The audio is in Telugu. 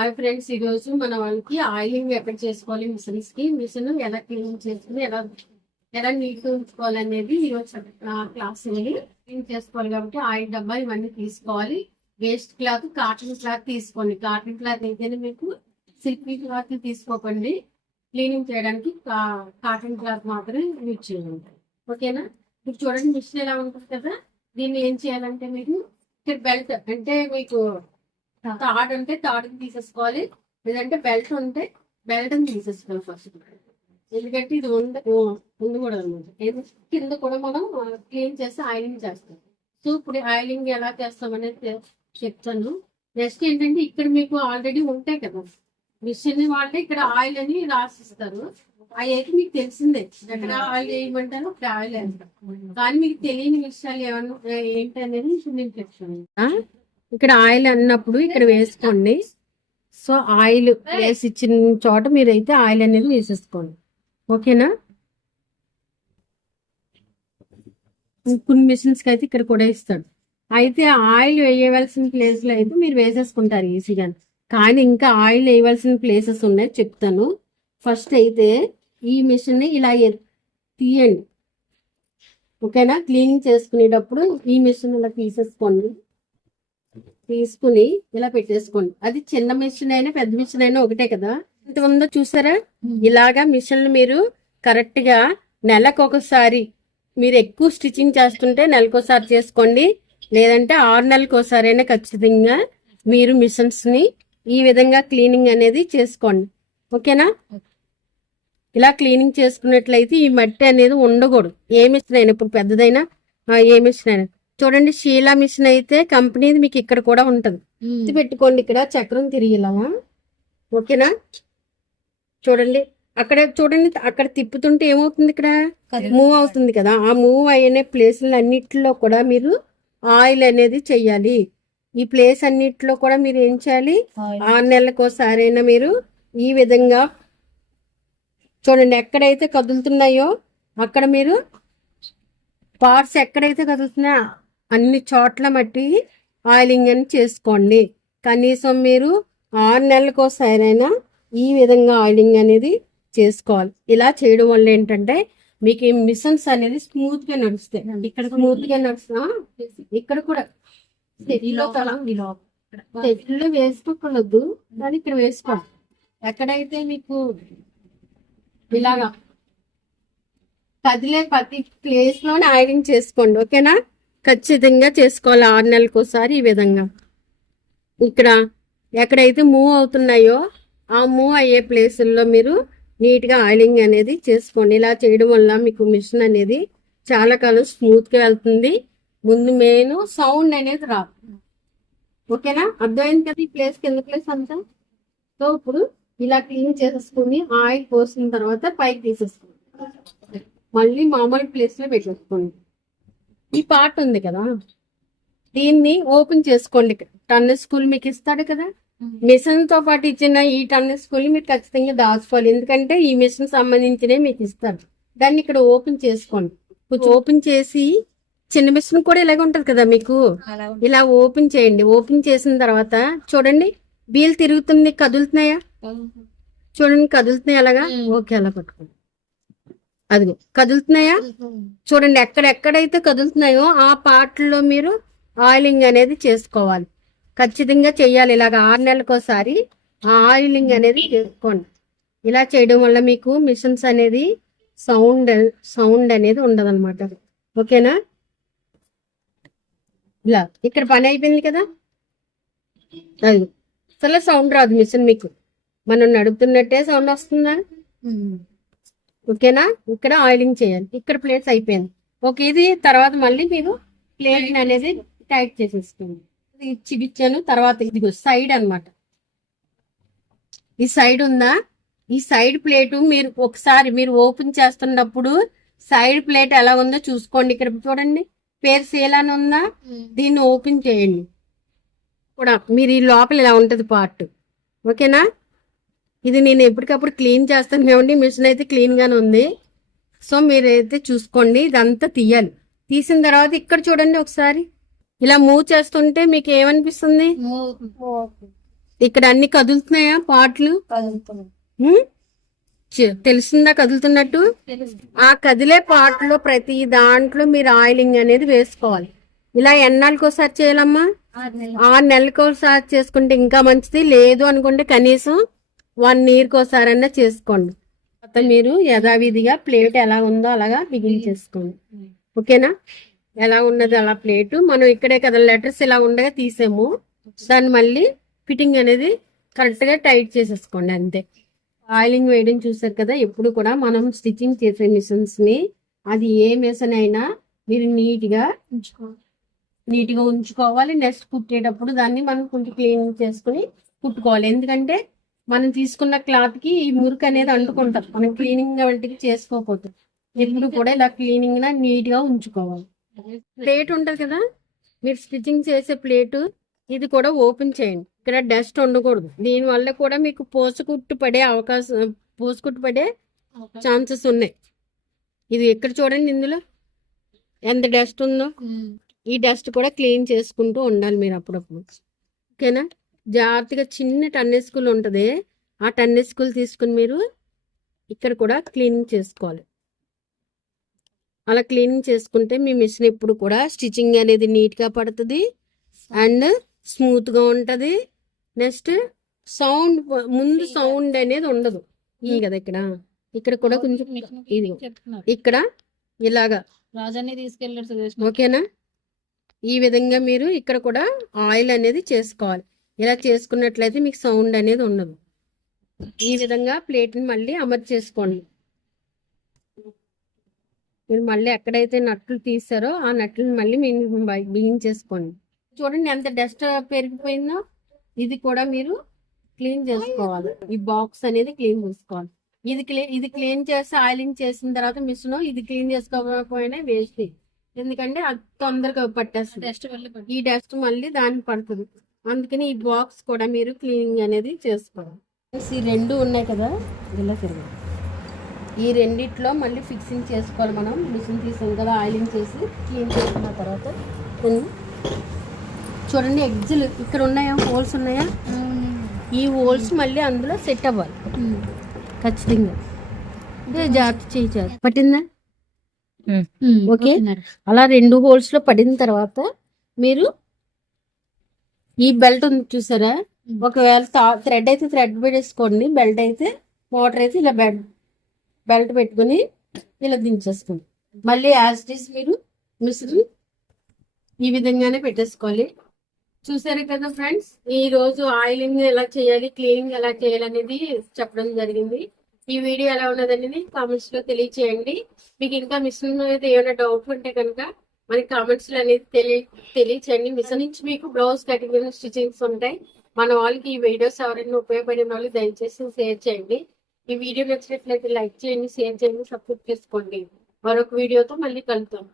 హాయ్ ఫ్రెండ్స్, ఈ రోజు మన వాళ్ళకి ఆయిలింగ్ ఎక్కడ చేసుకోవాలి, మిషన్ ఎలా క్లీన్ చేసుకుని ఎలా నీట్ ఉంచుకోవాలి అనేది ఈ రోజు క్లాస్ క్లీన్ చేసుకోవాలి. కాబట్టి ఆయిల్ డబ్బా ఇవన్నీ తీసుకోవాలి. వేస్ట్ క్లాత్, కాటన్ క్లాత్ తీసుకోండి. కాటన్ క్లాత్ అయితేనే మీకు సిల్కీ క్లాత్ తీసుకోకండి. క్లీనింగ్ చేయడానికి కాటన్ క్లాత్ మాత్రమే యూజ్ చేయండి. ఓకేనా? ఇప్పుడు చూడండి, మిషన్ ఎలా ఉంటుంది కదా. దీన్ని ఏం చేయాలంటే మీకు బెల్ట్ అంటే మీకు తాడు ఉంటే తాడుని తీసేసుకోవాలి, లేదంటే బెల్ట్ ఉంటే బెల్ట్ అని తీసేసుకోవాలి ఫస్ట్. ఎందుకంటే ఇది ఉండకూడదు అనమాట. కింద కూడా మనం క్లీన్ చేసి ఆయిలింగ్ చేస్తాం. సో ఇప్పుడు ఆయిలింగ్ ఎలా చేస్తాం అనేది చెప్తాను. నెక్స్ట్ ఏంటంటే, ఇక్కడ మీకు ఆల్రెడీ ఉంటాయి కదా మిషన్ వాళ్ళే ఇక్కడ ఆయిల్ అని రాసిస్తారు. అవి అయితే మీకు తెలిసిందే, ఎక్కడ ఆయిల్ వేయమంటారో అక్కడ ఆయిల్ వేస్తారు. కానీ మీకు తెలియని విషయాలు ఏమన్నా ఏంటనేది నేను చెప్తాను. ఇక్కడ ఆయిల్ అన్నప్పుడు ఇక్కడ వేసుకోండి. సో ఆయిల్ వేసి ఇచ్చిన చోట మీరైతే ఆయిల్ అనేది వేసేసుకోండి. ఓకేనా? కొన్ని మిషన్స్ కి అయితే ఇక్కడ కూడా ఇస్తాడు. అయితే ఆయిల్ వేయవలసిన ప్లేస్ లో అయితే మీరు వేసేసుకుంటారు ఈజీగా. కానీ ఇంకా ఆయిల్ వేయవలసిన ప్లేసెస్ ఉన్నాయి, చెప్తాను. ఫస్ట్ అయితే ఈ మిషన్ ని ఇలా తీయండి. ఓకేనా? క్లీనింగ్ చేసుకునేటప్పుడు ఈ మిషన్ ఇలా తీసేసుకోండి. తీసుకుని ఇలా పెట్టేసుకోండి. అది చిన్న మిషన్ అయినా పెద్ద మిషన్ అయినా ఒకటే కదా. ఎంత ఉందో చూసారా? ఇలాగా మిషన్లు మీరు కరెక్ట్ గా నెలకు ఒకసారి, మీరు ఎక్కువ స్టిచ్చింగ్ చేస్తుంటే నెలకోసారి చేసుకోండి, లేదంటే 6 నెలలకు ఒకసారి అయినా ఖచ్చితంగా మీరు మిషన్స్ ని ఈ విధంగా క్లీనింగ్ అనేది చేసుకోండి. ఓకేనా? ఇలా క్లీనింగ్ చేసుకున్నట్లయితే ఈ మట్టి అనేది ఉండకూడదు. ఏ మిషన్ అయినా, ఇప్పుడు పెద్దదైనా ఏ మిషన్ అయినా. చూడండి, షీలా మిషన్ అయితే కంపెనీది మీకు ఇక్కడ కూడా ఉంటది. ఇది పెట్టుకోండి, ఇక్కడ చక్రం తిరిగిలా. ఓకేనా? చూడండి, అక్కడ చూడండి, అక్కడ తిప్పుతుంటే ఏమవుతుంది, ఇక్కడ మూవ్ అవుతుంది కదా. ఆ మూవ్ అయిన ప్లేసులు అన్నిటిలో కూడా మీరు ఆయిల్ అనేది చెయ్యాలి. ఈ ప్లేస్ అన్నిటిలో కూడా మీరు ఏం చేయాలి, 6 నెలలకు ఒకసారి అయినా మీరు ఈ విధంగా చూడండి. ఎక్కడైతే కదులుతున్నాయో అక్కడ మీరు పార్ట్స్ ఎక్కడైతే కదులుతున్నాయో అన్ని చోట్ల మట్టి ఆయిలింగ్ అని చేసుకోండి. కనీసం మీరు 6 నెలలకు ఒకసారైనా ఈ విధంగా ఆయిలింగ్ అనేది చేసుకోవాలి. ఇలా చేయడం వల్ల ఏంటంటే మీకు ఈ మిషన్స్ అనేది స్మూత్ గా నడుస్తాయి. ఇక్కడ స్మూత్ గా నడుస్తా, ఇక్కడ కూడా తెల్లు వేసుకోకూడదు, కానీ ఇక్కడ వేసుకోండి. ఎక్కడైతే మీకు ఇలాగా కదిలే ప్రతి ప్లేస్ లోనే ఆయిలింగ్ చేసుకోండి. ఓకేనా? ఖచ్చితంగా చేసుకోవాలి 6 నెలలకు ఒకసారి ఈ విధంగా. ఇక్కడ ఎక్కడైతే మూవ్ అవుతున్నాయో ఆ మూవ్ అయ్యే ప్లేసుల్లో మీరు నీట్ గా ఆయిలింగ్ అనేది చేసుకోండి. ఇలా చేయడం వల్ల మీకు మిషన్ అనేది చాలా కాలం స్మూత్ గా వెళ్తుంది. ముందు మెయిన్ సౌండ్ అనేది రాదు. ఓకేనా? అర్థమైంది కదా ఈ ప్లేస్, కింద ప్లేస్ అంతా. సో ఇప్పుడు ఇలా క్లీన్ చేసేసుకుని ఆయిల్ పోసిన తర్వాత పైకి తీసేసుకోండి. మళ్ళీ మామూలు ప్లేస్ లో పెట్టేసుకోండి. ఈ పార్ట్ ఉంది కదా, దీన్ని ఓపెన్ చేసుకోండి. టన్ను స్కూల్ మీకు ఇస్తాడు కదా, మిషన్ తో పాటు ఇచ్చిన ఈ టన్ను స్కూల్ మీరు ఖచ్చితంగా దాచుకోవాలి. ఎందుకంటే ఈ మిషన్ సంబంధించినవి మీకు ఇస్తారు. దాన్ని ఇక్కడ ఓపెన్ చేసుకోండి. కొంచెం ఓపెన్ చేసి, చిన్న మిషన్ కూడా ఇలాగ ఉంటది కదా మీకు, ఇలా ఓపెన్ చేయండి. ఓపెన్ చేసిన తర్వాత చూడండి, వీల్ తిరుగుతుంది, కదులుతున్నాయా? చూడండి, కదులుతున్నాయి. అలాగా ఓకే, అలా పట్టుకోండి. అదిగో కదులుతున్నాయా? చూడండి, ఎక్కడెక్కడైతే కదులుతున్నాయో ఆ పార్ట్లో మీరు ఆయిలింగ్ అనేది చేసుకోవాలి. ఖచ్చితంగా చెయ్యాలి. ఇలాగ 6 నెలలకు ఒకసారి ఆయిలింగ్ అనేది చేసుకోండి. ఇలా చేయడం వల్ల మీకు మిషన్స్ అనేది సౌండ్ అనేది ఉండదన్నమాట. ఓకేనా? ఇలా ఇక్కడ పని అయిపోయింది కదా, అది అసలు సౌండ్ రాదు మిషన్ మీకు. మనం నడుపుతున్నట్టే సౌండ్ వస్తుందా? ఓకేనా? ఇక్కడ ఆయిలింగ్ చేయాలి. ఇక్కడ ప్లేస్ అయిపోయింది. ఓకే, ఇది తర్వాత మళ్ళీ మీరు ప్లేట్ అనేది టైట్ చేసేసుకోండి. చిబిచ్చాను తర్వాత ఇది సైడ్ అన్నమాట. ఈ సైడ్ ఉందా, ఈ సైడ్ ప్లేట్ మీరు ఒకసారి మీరు ఓపెన్ చేస్తున్నప్పుడు సైడ్ ప్లేట్ ఎలా ఉందో చూసుకోండి. ఇక్కడ చూడండి, పేరు సేల్ అని ఉందా, దీన్ని ఓపెన్ చేయండి. కూడా మీరు ఈ లోపల ఇలా ఉంటది పార్ట్. ఓకేనా? ఇది నేను ఎప్పటికప్పుడు క్లీన్ చేస్తాను కాబట్టి మిషన్ అయితే క్లీన్ గానే ఉంది. సో మీరైతే చూసుకోండి. ఇదంతా తీయాలి. తీసిన తర్వాత ఇక్కడ చూడండి, ఒకసారి ఇలా మూవ్ చేస్తుంటే మీకు ఏమనిపిస్తుంది? ఇక్కడ అన్ని కదులుతున్నాయా పార్ట్లు? కదులుతున్నాయి. తెలుస్తుందా కదులుతున్నట్టు? ఆ కదిలే పార్ట్ లో ప్రతి దాంట్లో మీరు ఆయిలింగ్ అనేది వేసుకోవాలి. ఇలా ఎన్నాళ్ళకి ఒకసారి చేయాలమ్మా? 6 నెలలకు ఒకసారి చేసుకుంటే ఇంకా మంచిది. లేదు అనుకుంటే కనీసం 1 ఇయర్కి ఒకసారన్నా చేసుకోండి. తర్వాత మీరు యథావిధిగా ప్లేట్ ఎలా ఉందో అలాగా బిగించేసుకోండి. ఓకేనా? ఎలా ఉన్నది అలా ప్లేట్ మనం ఇక్కడే కదా లెటర్స్ ఇలా ఉండగా తీసాము, దాన్ని మళ్ళీ ఫిట్టింగ్ అనేది కరెక్ట్ గా టైట్ చేసేసుకోండి అంతే. ఆయిలింగ్ వేయడం చూసారు కదా. ఎప్పుడు కూడా మనం స్టిచ్చింగ్ చేసే మిషన్స్ ని అది ఏ మిషన్ అయినా మీరు నీట్ గా ఉంచుకోవాలి. నెక్స్ట్ కుట్టేటప్పుడు దాన్ని మనం కొంచెం క్లీన్ చేసుకుని కుట్టుకోవాలి. ఎందుకంటే మనం తీసుకున్న క్లాత్ కి ఈ మురికి అనేది అంటుకుంటాం మనం క్లీనింగ్ వంటికి చేసుకోకపోతే. ఎప్పుడు కూడా ఇలా క్లీనింగ్ నీట్ గా ఉంచుకోవాలి. ప్లేట్ ఉంటది కదా, మీరు స్టిచ్చింగ్ చేసే ప్లేట్ ఇది కూడా ఓపెన్ చేయండి. ఇక్కడ డస్ట్ ఉండకూడదు. దీని వల్ల కూడా మీకు పోసుకుట్టు పడే ఛాన్సెస్ ఉన్నాయి. ఇది ఎక్కడ చూడండి, ఇందులో ఎంత డస్ట్ ఉందో. ఈ డస్ట్ కూడా క్లీన్ చేసుకుంటూ ఉండాలి మీరు అప్పుడప్పుడు. ఓకేనా? జాగ్రత్తగా చిన్న టన్నెస్కూల్ ఉంటుంది, ఆ టన్నెస్కూల్ తీసుకుని మీరు ఇక్కడ కూడా క్లీనింగ్ చేసుకోవాలి. అలా క్లీనింగ్ చేసుకుంటే మీ మిషన్ ఎప్పుడు కూడా స్టిచ్చింగ్ అనేది నీట్గా పడుతుంది అండ్ స్మూత్గా ఉంటుంది. నెక్స్ట్ ముందు సౌండ్ అనేది ఉండదు. ఈ కదా ఇక్కడ కూడా కొంచెం ఇది ఇక్కడ ఇలాగా రాజాన్ని తీసుకెళ్ళాడు. ఓకేనా? ఈ విధంగా మీరు ఇక్కడ కూడా ఆయిల్ అనేది చేసుకోవాలి. ఇలా చేసుకున్నట్లయితే మీకు సౌండ్ అనేది ఉండదు. ఈ విధంగా ప్లేట్ని మళ్ళీ అమర్చేసుకోండి. మీరు మళ్ళీ ఎక్కడైతే నట్లు తీసారో ఆ నట్లను మళ్ళీ మీరు బిగించేసుకోండి. చూడండి ఎంత డస్ట్ పెరిగిపోయిందో. ఇది కూడా మీరు క్లీన్ చేసుకోవాలి. ఈ బాక్స్ అనేది క్లీన్ చేసుకోవాలి. ఇది క్లీన్ చేసి ఆయిలింగ్ చేసిన తర్వాత మిషన్ ఇది క్లీన్ చేసుకోకపోయినా వేస్ట్. ఎందుకంటే అది తొందరగా పట్టేస్తుంది. ఈ డస్ట్ మళ్ళీ దానికి పడుతుంది. అందుకని ఈ బాక్స్ కూడా మీరు క్లీనింగ్ అనేది చేసుకోవాలి. ఈ 2 ఉన్నాయి కదా, ఇలా తిరగాలి. ఈ రెండిట్లో మళ్ళీ ఫిక్సింగ్ చేసుకోవాలి. మనం మిషన్ తీసాం కదా, ఆయిలింగ్ చేసి క్లీన్ చేసుకున్న తర్వాత చూడండి ఎగ్జులు ఇక్కడ ఉన్నాయా, హోల్స్ ఉన్నాయా? ఈ హోల్స్ మళ్ళీ అందులో సెట్ అవ్వాలి ఖచ్చితంగా. జాగ్రత్త చేయాలి. పట్టిందా? ఓకే. అలా 2 హోల్స్ లో పడిన తర్వాత మీరు ఈ బెల్ట్ ఉంది చూసారా, ఒకవేళ థ్రెడ్ అయితే థ్రెడ్ పెట్టేసుకోండి, బెల్ట్ అయితే మోటార్ అయితే ఇలా బెల్ట్ పెట్టుకుని ఇలా దించేసుకోండి. మళ్ళీ యాజ్ ఇట్ ఈస్ మీరు మిషన్ ఈ విధంగానే పెట్టేసుకోవాలి. చూసారు కదా ఫ్రెండ్స్, ఈ రోజు ఆయిలింగ్ ఎలా చేయాలి, క్లీనింగ్ ఎలా చేయాలి అనేది చెప్పడం జరిగింది. ఈ వీడియో ఎలా ఉన్నది అనేది కామెంట్స్ లో తెలియచేయండి. మీకు ఇంకా మిషన్ మీద ఏమైనా డౌట్ ఉంటే కనుక మనకి కామెంట్స్ లో అనేది తెలియచేయండి. మిషన్ నుంచి మీకు బ్లౌజ్ కటింగ్ స్టిచింగ్స్ ఉంటాయి. మన వాళ్ళకి ఈ వీడియోస్ ఎవరైనా ఉపయోగపడిన వాళ్ళు దయచేసి షేర్ చేయండి. ఈ వీడియో నచ్చినట్లయితే లైక్ చేయండి, షేర్ చేయండి, సబ్స్క్రైబ్ చేసుకోండి. మరొక వీడియోతో మళ్ళీ కలుద్దాం.